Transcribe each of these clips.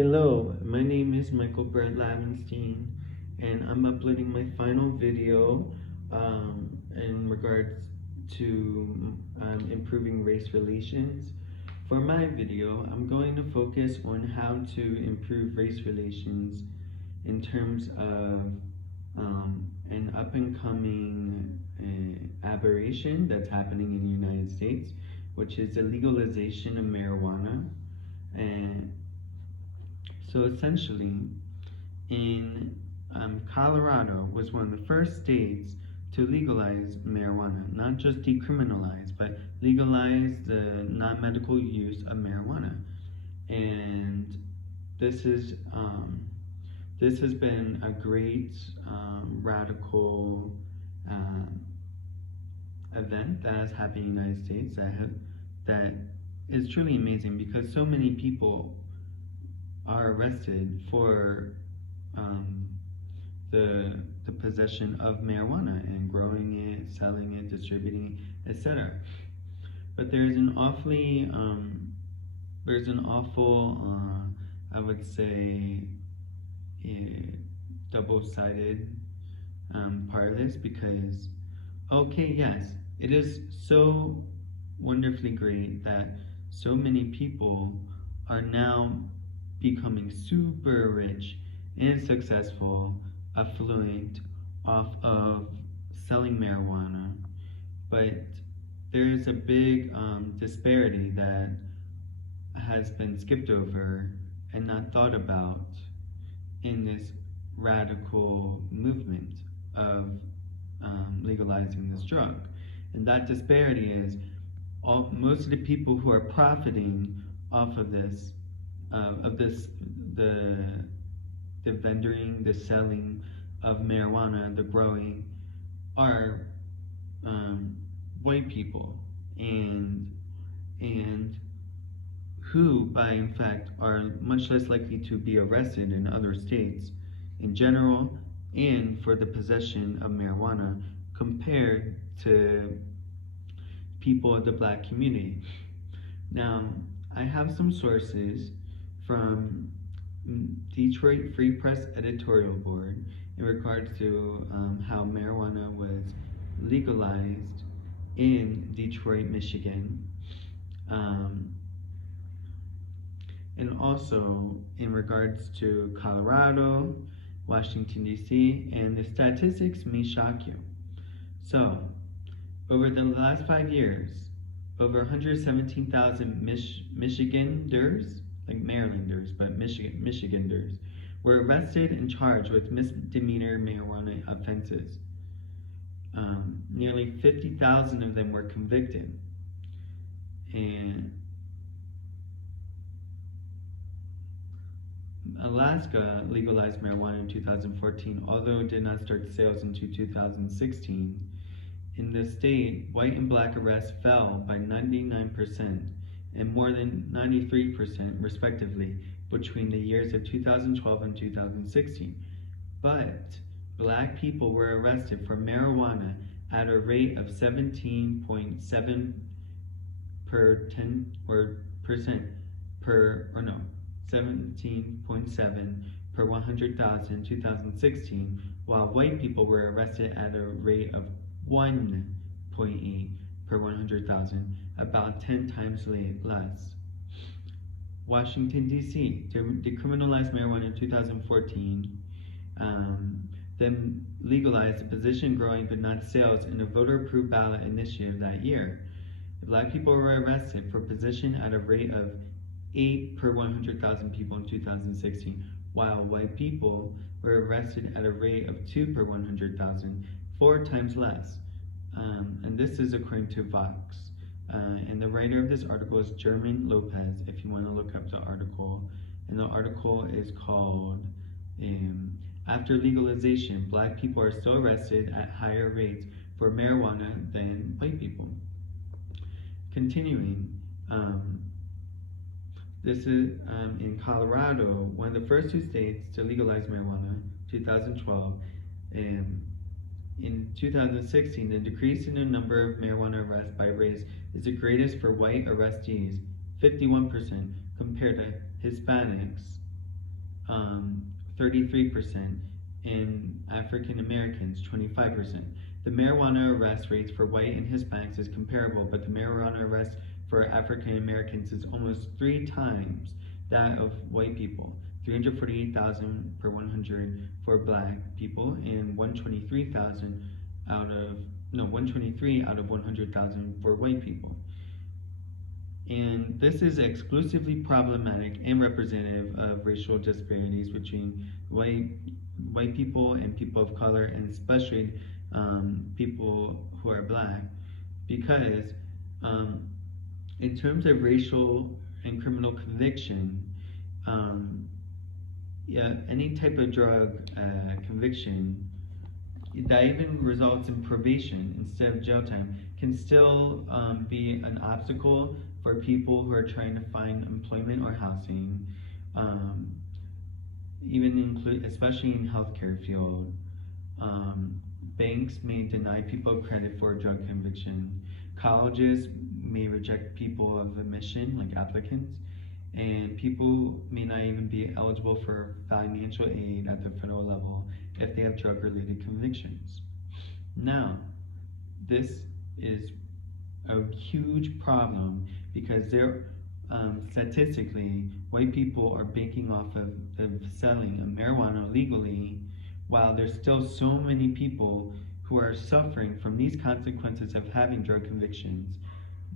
Hello, my name is Michael Brett Lavenstein, and I'm uploading my final video in regards to improving race relations. For my video, I'm going to focus on how to improve race relations in terms of an up and coming aberration that's happening in the United States, which is the legalization of marijuana. And so essentially, in Colorado was one of the first states to legalize marijuana, not just decriminalize, but legalize the non-medical use of marijuana. And this is this has been a great radical event that has happened in the United States that is truly amazing because so many people are arrested for the possession of marijuana and growing it, selling it, distributing it, etc. But there's an awful, I would say, double-sided part of this because, okay, yes, it is so wonderfully great that so many people are now becoming super rich and successful, affluent off of selling marijuana, but there's a big disparity that has been skipped over and not thought about in this radical movement of legalizing this drug. And that disparity is most of the people who are profiting off of this the vendoring, the selling of marijuana, the growing, are white people, and who, by in fact, are much less likely to be arrested in other states in general, and for the possession of marijuana compared to people of the black community. Now, I have some sources from Detroit Free Press editorial board in regards to how marijuana was legalized in Detroit, Michigan, and also in regards to Colorado, Washington, D.C., and the statistics may shock you. So, over the last 5 years, over 117,000 Michiganders, like Marylanders, but Michiganders, were arrested and charged with misdemeanor marijuana offenses. Nearly 50,000 of them were convicted. And Alaska legalized marijuana in 2014, although it did not start sales until 2016. In the state, white and black arrests fell by 99% and more than 93% respectively between the years of 2012 and 2016. But black people were arrested for marijuana at a rate of 17.7 per 10 or percent per, or no, 17.7 per 100,000 in 2016, while white people were arrested at a rate of 1.8 per 100,000, about 10 times less. Washington, D.C. decriminalized marijuana in 2014, then legalized the possession, growing, but not sales in a voter-approved ballot initiative that year. Black people were arrested for possession at a rate of 8 per 100,000 people in 2016, while white people were arrested at a rate of 2 per 100,000, 4 times less. And this is according to Vox. And the writer of this article is German Lopez, if you want to look up the article. And the article is called After Legalization, Black People Are Still Arrested at Higher Rates for Marijuana Than White People. Continuing, this is in Colorado, one of the first 2 states to legalize marijuana, 2012. In 2016, the decrease in the number of marijuana arrests by race is the greatest for white arrestees, 51%, compared to Hispanics, 33%, in African Americans, 25%. The marijuana arrest rates for white and Hispanics is comparable, but the marijuana arrest for African Americans is almost 3 times that of white people. 348,000 per 100 for black people, and 123,000 out of 123 out of 100,000 for white people. And this is exclusively problematic and representative of racial disparities between white people and people of color, and especially people who are black, because in terms of racial and criminal conviction, yeah, any type of drug conviction that even results in probation instead of jail time can still be an obstacle for people who are trying to find employment or housing, especially in healthcare field. Banks may deny people credit for a drug conviction. Colleges may reject people of admission, like applicants, and people may not even be eligible for financial aid at the federal level if they have drug-related convictions. Now, this is a huge problem because statistically, white people are banking off of selling marijuana legally, while there's still so many people who are suffering from these consequences of having drug convictions.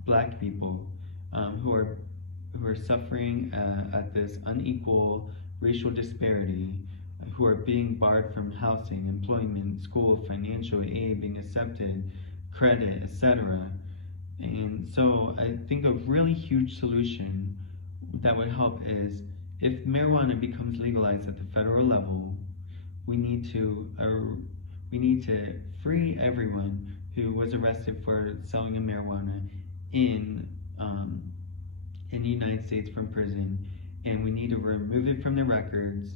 Black people who are suffering at this unequal racial disparity, who are being barred from housing, employment, school, financial aid, being accepted, credit, etc. And so I think a really huge solution that would help is if marijuana becomes legalized at the federal level, we need to free everyone who was arrested for selling marijuana in the United States from prison, and we need to remove it from their records.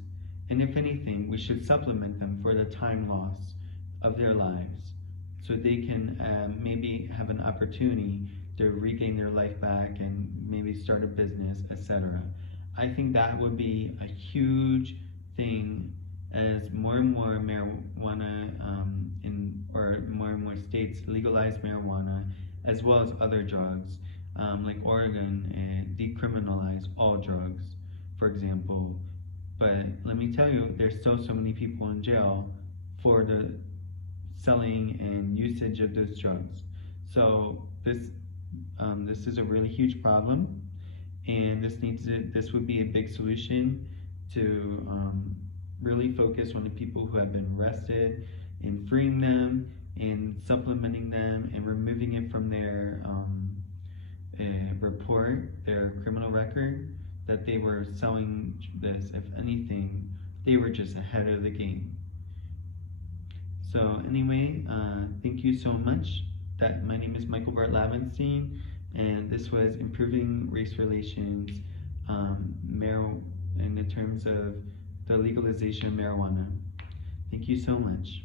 And if anything, we should supplement them for the time loss of their lives, so they can maybe have an opportunity to regain their life back and maybe start a business, etc. I think that would be a huge thing as more and more marijuana or more and more states legalize marijuana, as well as other drugs, like Oregon decriminalize all drugs, for example. But let me tell you, there's still so many people in jail for the selling and usage of those drugs. So this is a really huge problem, and this would be a big solution to really focus on the people who have been arrested, and freeing them and supplementing them and removing it from their report, their criminal record, that they were selling this. If anything, they were just ahead of the game. So anyway, thank you so much. My name is Michael Bart Lavenstein, and this was Improving Race Relations in the terms of the legalization of marijuana. Thank you so much.